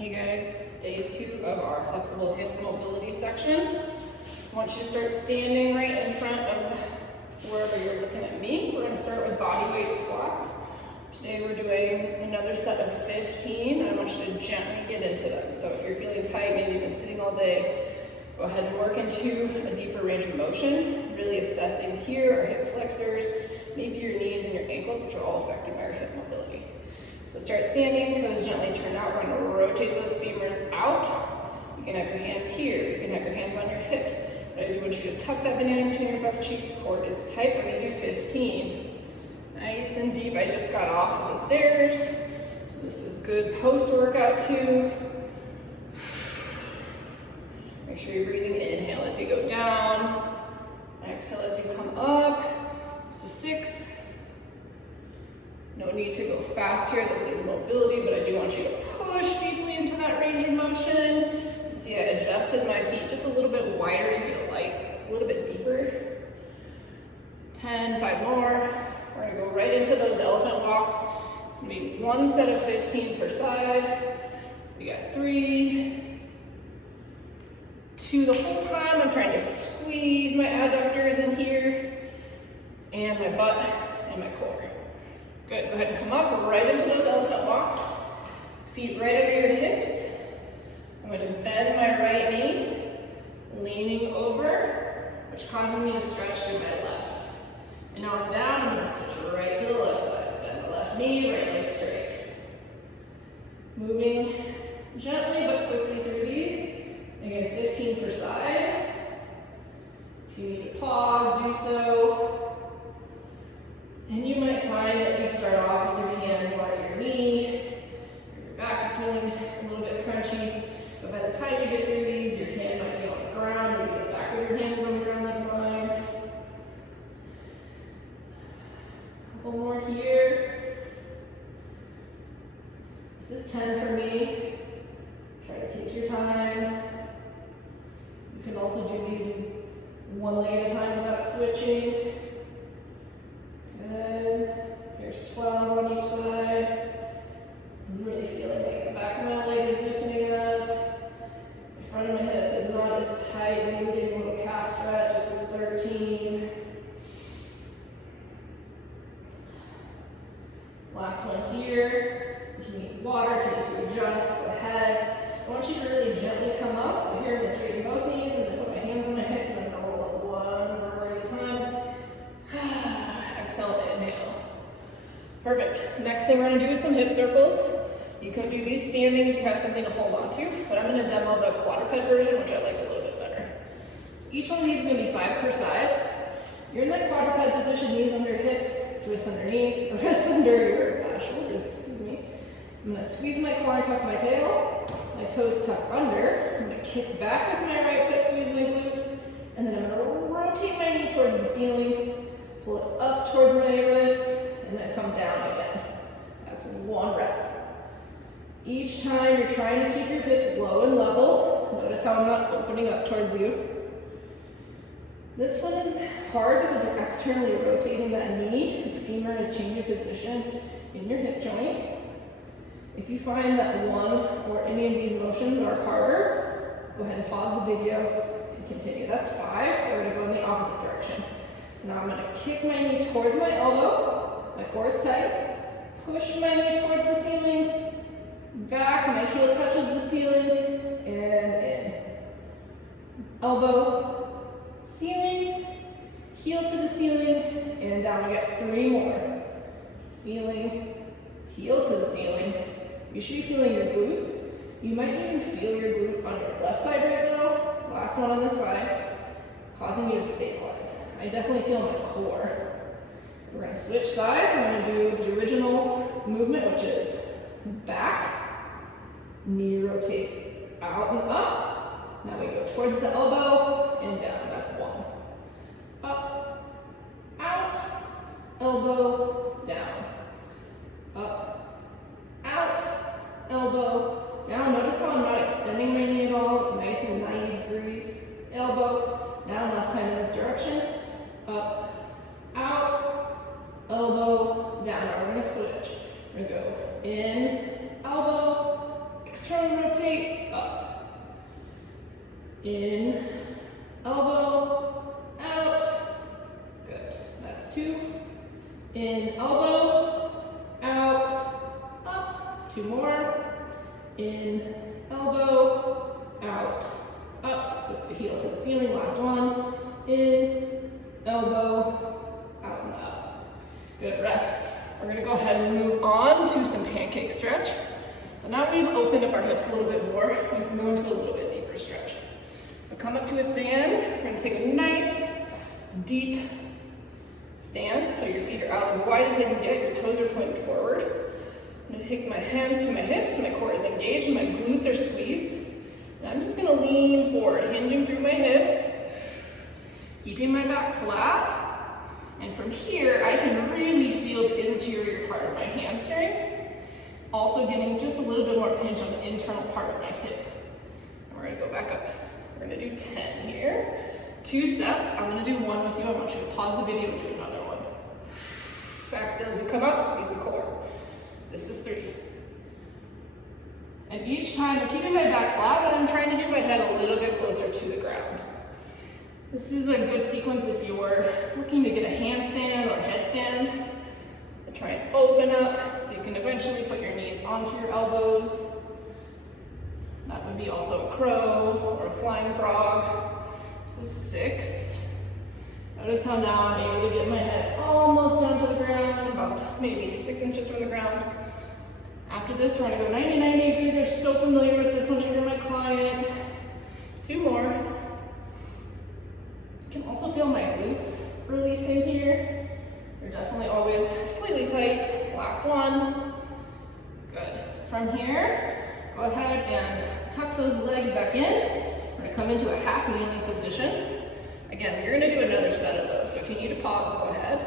Hey guys, day 2 of our flexible hip mobility section. I want you to start standing right in front of wherever you're looking at me. We're going to start with body weight squats. Today we're doing another set of 15. I want you to gently get into them. So if you're feeling tight, maybe you've been sitting all day, go ahead and work into a deeper range of motion, really assessing here our hip flexors, maybe your knees and your ankles, which are all affected by our hip mobility. So start standing, toes gently turned out. We're going to rotate those femurs out. You can have your hands here. You can have your hands on your hips. But I do want you to tuck that banana between your butt cheeks. Core is tight. We're going to do 15. Nice and deep. I just got off of the stairs. So this is good post-workout too. Make sure you're breathing. Inhale as you go down. Exhale as you come up. This is 6. No need to go fast here. This is mobility, but I do want you to push deeply into that range of motion. And see, I adjusted my feet just a little bit wider to get a little bit deeper. 10, 5 more. We're gonna go right into those elephant walks. It's gonna be one set of 15 per side. We got 3, 2 the whole time. I'm trying to squeeze my adductors in here, and my butt and my core. Good, go ahead and come up right into those elephant walks. Feet right under your hips. I'm going to bend my right knee, leaning over, which causes me to stretch to my left. And now I'm down, I'm going to switch right to the left side. Bend the left knee, right leg straight. Moving gently but quickly through these. Again, 15 per side. If you need to pause, do so. And you might find that you start off with your hand more at your knee, your back is feeling a little bit crunchy, but by the time you get through these, your hand might be on the ground, maybe the back of your hand is on the ground like mine. A couple more here. This is 10 for me. Try to take your time. You can also do these one leg at a time without switching. Good. Here's 12 on each side. I'm really feeling like the back of my leg is loosening up. The front of my hip is not as tight. I'm getting a little calf stretch. This is 13. Last one here. If you need water, if you need to adjust, go ahead. I want you to really gently come up. So here I'm going to straighten both knees and then put my hands on my hips and I'm going to roll up one more at a time. Exhale, inhale. Perfect. Next thing we're going to do is some hip circles. You can do these standing if you have something to hold on to, but I'm going to demo the quadruped version, which I like a little bit better. So each one of these is going to be 5 per side. You're in that quadruped position, knees under hips, wrists under knees, wrists under your shoulders, excuse me. I'm going to squeeze my core and tuck my tail. My toes tuck under. I'm going to kick back with my right foot, squeeze my glute, and then I'm going to rotate my knee towards the ceiling. Pull it up towards my wrist, and then come down again. That's one rep. Each time you're trying to keep your hips low and level. Notice how I'm not opening up towards you. This one is hard because we're externally rotating that knee. The femur is changing position in your hip joint. If you find that one or any of these motions are harder, go ahead and pause the video and continue. That's 5. We're going to go in the opposite direction. So now I'm going to kick my knee towards my elbow, my core is tight, push my knee towards the ceiling, back, my heel touches the ceiling, and in. Elbow, ceiling, heel to the ceiling, and down. We got 3 more. Ceiling, heel to the ceiling. You should be feeling your glutes. You might even feel your glute on your left side right now. Last one on this side, causing you to stabilize. I definitely feel my core. We're going to switch sides. I'm going to do the original movement, which is back, knee rotates out and up. Now we go towards the elbow and down. That's 1. Up, out, elbow, down. Up, out, elbow, down. Notice how I'm not extending my knee at all. It's nice and 90 degrees. Elbow, down. Last time in this direction. Up, out, elbow, down. Now we're going to switch. We're going to go in, elbow, external rotate, up. In, elbow, out. Good. That's 2. In, elbow, out, up. 2 more. In, elbow, out, up. Put the heel to the ceiling. Last one. In, elbow, out and up. Good, rest. We're gonna go ahead and move on to some pancake stretch. So now we've opened up our hips a little bit more. We can go into a little bit deeper stretch. So come up to a stand. We're gonna take a nice, deep stance. So your feet are out as wide as they can get. Your toes are pointed forward. I'm gonna take my hands to my hips. My core is engaged. My glutes are squeezed. And I'm just gonna lean forward, hinging through my hip, keeping my back flat. And from here, I can really feel the interior part of my hamstrings. Also getting just a little bit more pinch on the internal part of my hip. And we're gonna go back up. We're gonna do 10 here. 2 sets. I'm gonna do 1 with you. I want you to pause the video and do another one. Exhale as you come up, squeeze the core. This is 3. And each time I'm keeping my back flat, but I'm trying to get my head a little bit closer to the ground. This is a good sequence if you're looking to get a handstand or headstand. And try and open up so you can eventually put your knees onto your elbows. That would be also a crow or a flying frog. This is 6. Notice how now I'm able to get my head almost down to the ground, about maybe 6 inches from the ground. After this, we're gonna go 99 degrees. You're so familiar with this one if you're my client. 2 more. You can also feel my glutes releasing here. They're definitely always slightly tight. Last one. Good. From here, go ahead and tuck those legs back in. We're gonna come into a half kneeling position. Again, you're gonna do another set of those. So if you need to pause, go ahead.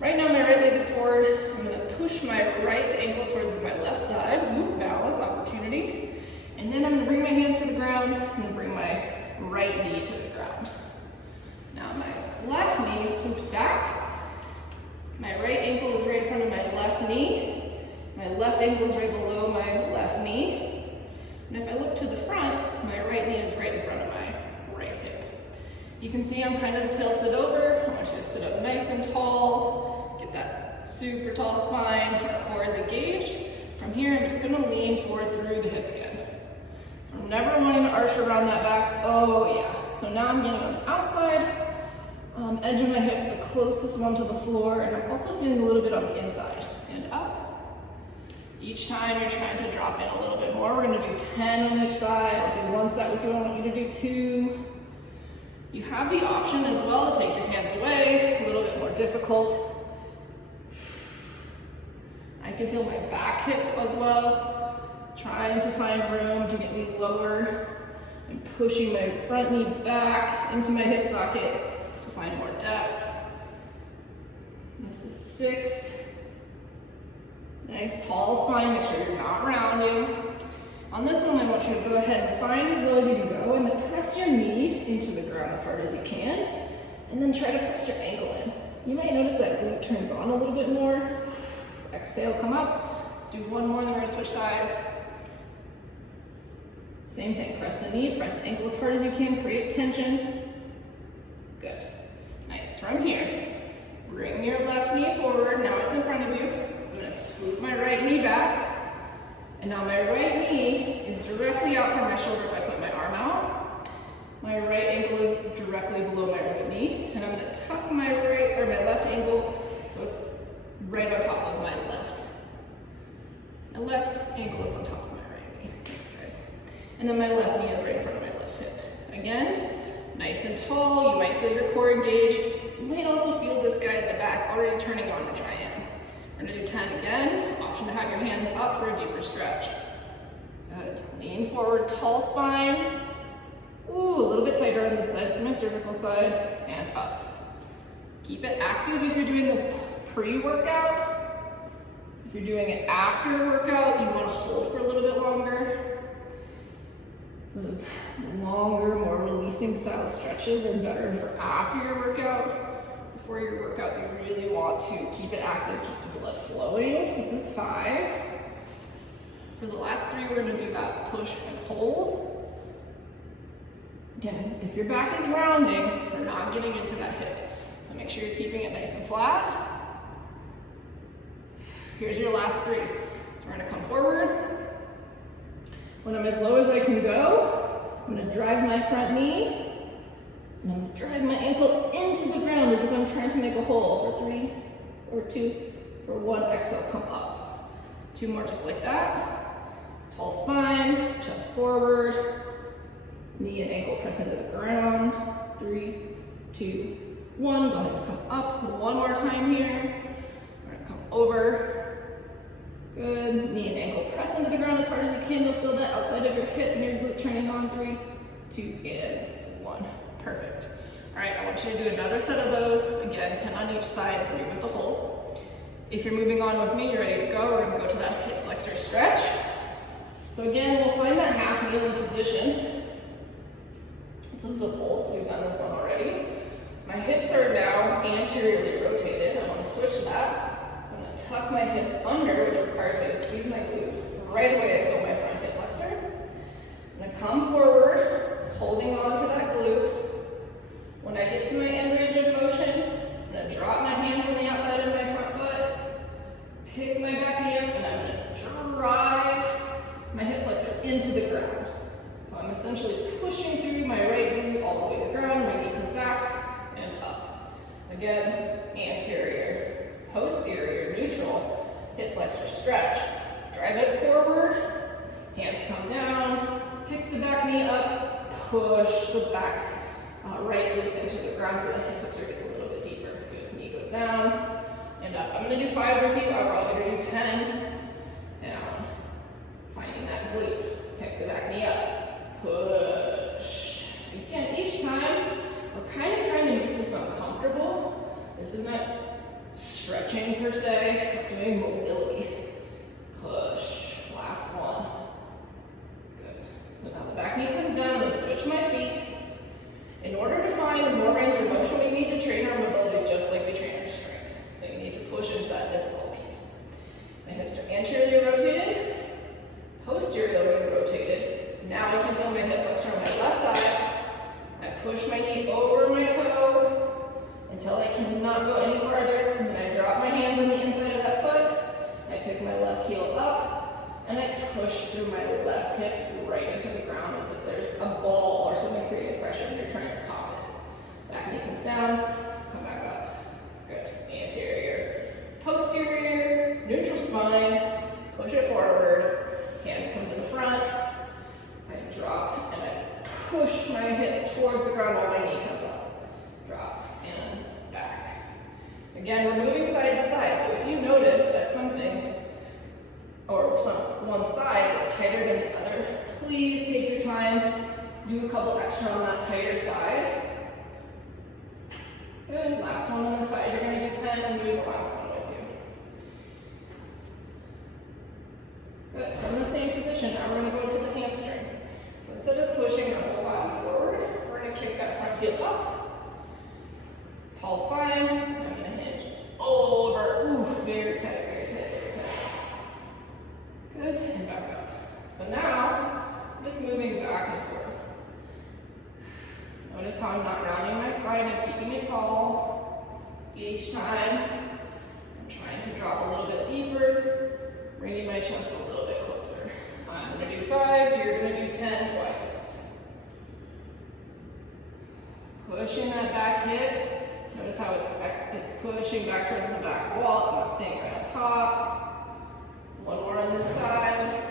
Right now, my right leg is forward. I'm gonna push my right ankle towards my left side. Ooh, balance, opportunity. And then I'm gonna bring my hands to the ground. I'm gonna bring my right knee to the ground. Now my left knee swoops back. My right ankle is right in front of my left knee. My left ankle is right below my left knee. And if I look to the front, my right knee is right in front of my right hip. You can see I'm kind of tilted over. I want you to sit up nice and tall. Get that super tall spine. Our core is engaged. From here, I'm just gonna lean forward through the hip again. So I'm never wanting to arch around that back. Oh yeah. So now I'm getting on the outside edge of my hip, the closest one to the floor, and I'm also feeling a little bit on the inside. And up. Each time you're trying to drop in a little bit more. We're gonna do 10 on each side. I'll do 1 set with you. I want you to do 2. You have the option as well to take your hands away, a little bit more difficult. I can feel my back hip as well, trying to find room to get me lower and pushing my front knee back into my hip socket to find more depth. This is 6. Nice tall spine, make sure you're not rounding. On this one, I want you to go ahead and find as low as you can go and then press your knee into the ground as hard as you can. And then try to press your ankle in. You might notice that glute turns on a little bit more. Exhale, come up. Let's do 1 more, then we're gonna switch sides. Same thing, press the knee, press the ankle as hard as you can, create tension. Good. Nice. From here, bring your left knee forward. Now it's in front of you. I'm gonna swoop my right knee back. And now my right knee is directly out from my shoulder if I put my arm out. My right ankle is directly below my right knee. And I'm gonna tuck my left ankle so it's right on top of my left. My left ankle is on top of my right knee. Thanks, guys. And then my left knee is right in front of my left hip. Again, nice and tall. You might feel your core engage. You might also feel this guy in the back already turning on, which I am. We're gonna do 10 again. Option to have your hands up for a deeper stretch. Good. Lean forward, tall spine. Ooh, a little bit tighter on the sides of my cervical side, and up. Keep it active if you're doing this pre-workout. If you're doing it after a workout, you want to hold for a little bit longer. Those longer, more releasing style stretches are better for after your workout. Before your workout, you really want to keep it active, keep the blood flowing. This is 5. For the last 3, we're gonna do that push and hold. Again, if your back is rounding, we're not getting into that hip. So make sure you're keeping it nice and flat. Here's your last 3. So we're gonna come forward. When I'm as low as I can go, I'm gonna drive my front knee, and I'm gonna drive my ankle into the ground as if I'm trying to make a hole for 3 or 2, for 1, exhale, come up. 2 more just like that. Tall spine, chest forward, knee and ankle press into the ground. 3, 2, 1, go ahead and come up. 1 more time here. We're gonna come over. Good, knee and ankle press into the ground as hard as you can. You'll feel that outside of your hip and your glute turning on. 3, 2, and 1. Perfect. All right, I want you to do another set of those. Again, 10 on each side, 3 with the holds. If you're moving on with me, you're ready to go. We're gonna go to that hip flexor stretch. So again, we'll find that half kneeling position. This is the pulse, we've done this one already. My hips are now anteriorly rotated. I want to switch that. So I'm going to tuck my hip under, which requires me to squeeze my glute. Right away I feel my front hip flexor. I'm going to come forward, holding on to that glute. When I get to my end range of motion, I'm going to drop my hands on the outside of my front foot, pick my back knee up, and I'm going to drive my hip flexor into the ground. So I'm essentially pushing through my right glute all the way to the ground, my knee comes back and up. Again, anterior, posterior, neutral, hip flexor stretch. Drive it forward, hands come down, pick the back knee up, push the back right glute into the ground so the hip flexor gets a little bit deeper. Good, knee goes down and up. I'm gonna do 5 with you, I'm probably gonna do 10. Down, finding that glute, pick the back knee up, push. Again, each time, we're kind of trying to make this uncomfortable. This is not stretching per se, we're doing mobility. Push, last one. Good. So now the back knee comes down, I'm going to switch my feet. In order to find more range of motion, we need to train our mobility just like we train our strength. So you need to push into that difficult piece. My hips are anteriorly rotated, posteriorly rotated. Now I can feel my hip flexor on my left side. I push my knee over my toe until I cannot go any farther. And I drop my hands on the inside of that foot. I pick my left heel up, and I push through my left hip right into the ground as if there's a ball or something creating pressure and you're trying to pop it. Back knee comes down, come back up. Good. Anterior, posterior, neutral spine, push it forward, hands come to the front. I drop and I push my hip towards the ground while my knee comes up. Drop and back. Again, we're moving side to side, so if you notice that something or one side is tighter than the other, please take your time, do a couple extra on that tighter side. Good, last one on the side, you're going to do 10, I'm doing the last one with you. Good, from the same position, now we're going to go to the hamstring. So instead of pushing our whole body forward, we're going to kick that front heel up. Tall spine, and I'm going to hinge over. Ooh, very tight, very tight, very tight. Good, and back up. So now, I'm just moving back and forth. Notice how I'm not rounding my spine, I'm keeping it tall. Each time, I'm trying to drop a little bit deeper, bringing my chest a little bit closer. I'm going to do 5, you're going to do 10 twice. Pushing that back hip. Notice how it's pushing back towards the back wall, it's not staying right on top. One more on this side.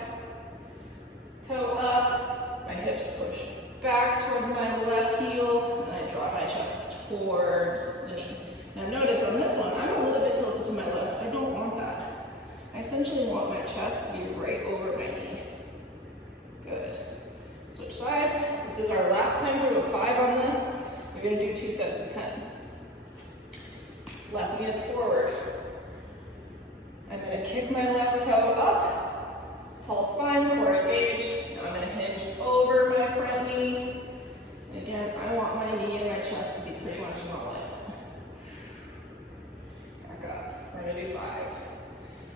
Toe up, my hips push back towards my left heel, and I draw my chest towards the knee. Now notice on this one, I'm a little bit tilted to my left. I don't want that. I essentially want my chest to be right over my knee. Good. Switch sides. This is our last time through a 5 on this. We're going to do 2 sets of 10. Left knee is forward. I'm going to kick my left toe up. Tall spine, core engaged. Now I'm going to hinge over my front knee. And again, I want my knee and my chest to be pretty much in alignment. Back up. We're going to do 5.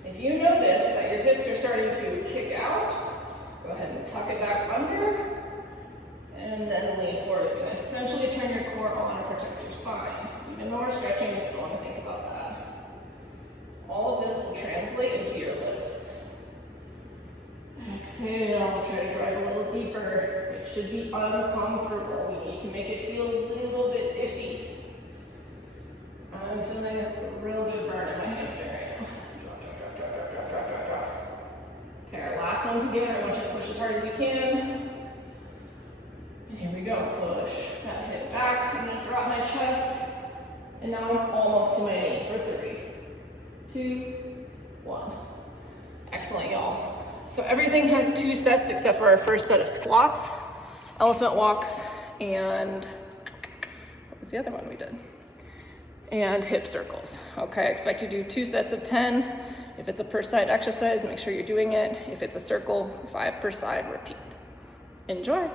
If you notice that your hip hips are starting to kick out, go ahead and tuck it back under, and then lean forward. It's going to essentially turn your core on and protect your spine. Even though we're stretching, you still want to think about that. All of this will translate into your lifts. Exhale, try to drive a little deeper. It should be uncomfortable. We need to make it feel a little bit iffy. I'm feeling a real good burn in my hamstring right now. Drop, drop, drop, drop, drop, drop, drop, drop, drop. Okay, our last one together. I want you to push as hard as you can. And here we go. Push that hip back. I'm going to drop my chest. And now I'm almost to my knee for 3, 2, 1. Excellent, y'all. So everything has 2 sets except for our first set of squats, elephant walks, and what was the other one we did? And hip circles. Okay, I expect you to do 2 sets of 10. If it's a per side exercise, make sure you're doing it. If it's a circle, 5 per side, repeat. Enjoy.